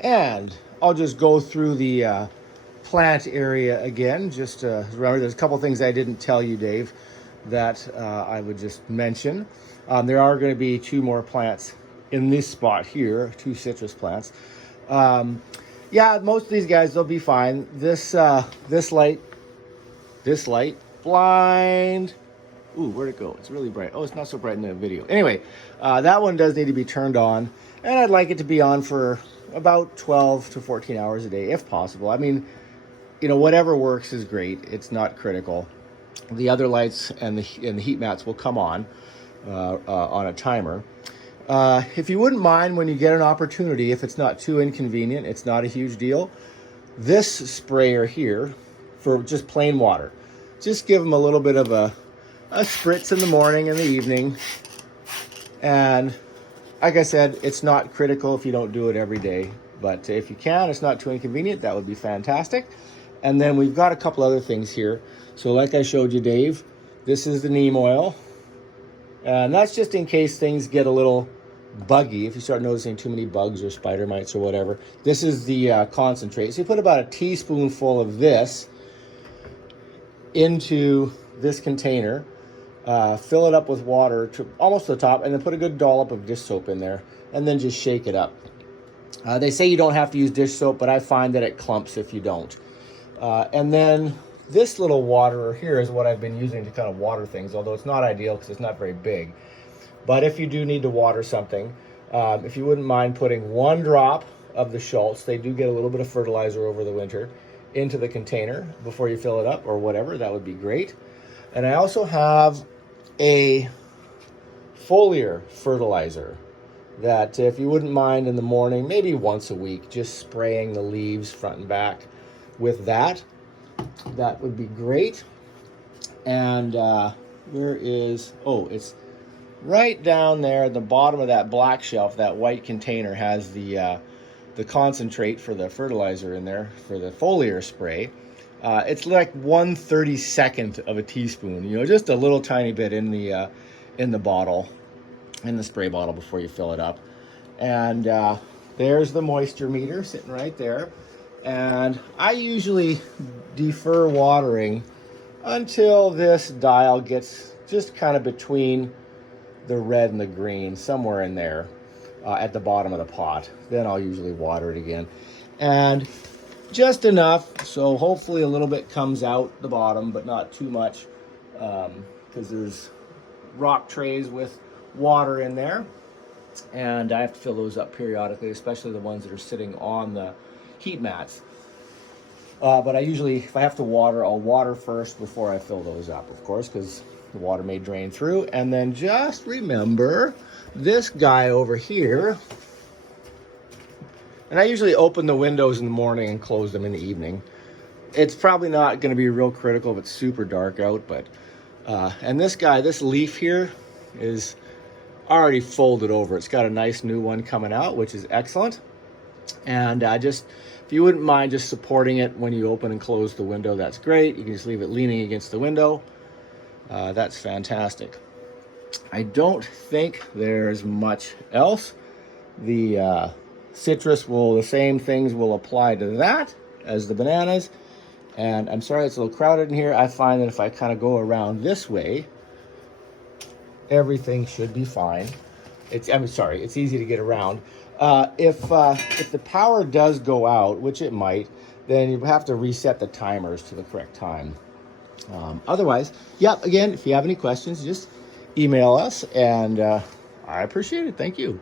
And I'll just go through the plant area again. Just remember, there's a couple things I didn't tell you, Dave, that I would just mention. There are going to be 2 more plants in this spot here, 2 citrus plants. Yeah, most of these guys, they'll be fine. This light, blind. Ooh, where'd it go? It's really bright. Oh, it's not so bright in the video. Anyway, that one does need to be turned on, and I'd like it to be on for about 12 to 14 hours a day, if possible. I mean, whatever works is great. It's not critical. The other lights and the heat mats will come on a timer. If you wouldn't mind, when you get an opportunity, if it's not too inconvenient, it's not a huge deal. This sprayer here for just plain water. Just give them a little bit of a spritz in the morning and the evening. And like I said, it's not critical if you don't do it every day. But if you can, it's not too inconvenient, that would be fantastic. And then we've got a couple other things here. So like I showed you, Dave, this is the neem oil. And that's just in case things get a little buggy. If you start noticing too many bugs or spider mites or whatever. This is the concentrate. So you put about a teaspoonful of this into this container. Fill it up with water to almost to the top, and then put a good dollop of dish soap in there, and then just shake it up. They say you don't have to use dish soap, but I find that it clumps if you don't. And then this little waterer here is what I've been using to kind of water things, although it's not ideal because it's not very big. But if you do need to water something, if you wouldn't mind putting 1 drop of the Schultz, they do get a little bit of fertilizer over the winter, into the container before you fill it up or whatever, that would be great. And I also have a foliar fertilizer that if you wouldn't mind in the morning, maybe once a week, just spraying the leaves front and back with that would be great. And where is, it's right down there at the bottom of that black shelf. That white container has the concentrate for the fertilizer in there for the foliar spray. It's like 1/32 of a teaspoon, just a little tiny bit in the bottle, in the spray bottle before you fill it up. And there's the moisture meter sitting right there. And I usually defer watering until this dial gets just kind of between the red and the green, somewhere in there at the bottom of the pot. Then I'll usually water it again. And just enough, so hopefully a little bit comes out the bottom, but not too much, because there's rock trays with water in there, and I have to fill those up periodically, especially the ones that are sitting on the heat mats. But I usually, if I have to water, I'll water first before I fill those up, of course, because the water may drain through. And then just remember this guy over here. And I usually open the windows in the morning and close them in the evening. It's probably not going to be real critical if it's super dark out, but and this guy, this leaf here is already folded over. It's got a nice new one coming out, which is excellent. And just, if you wouldn't mind just supporting it when you open and close the window, that's great. You can just leave it leaning against the window. That's fantastic. I don't think there's much else. The citrus the same things will apply to that as the bananas. And I'm sorry it's a little crowded in here. I find that if I kind of go around this way, everything should be fine. It's easy to get around. If the power does go out, which it might, then you have to reset the timers to the correct time. Otherwise, again, if you have any questions, just email us, and I appreciate it. Thank you.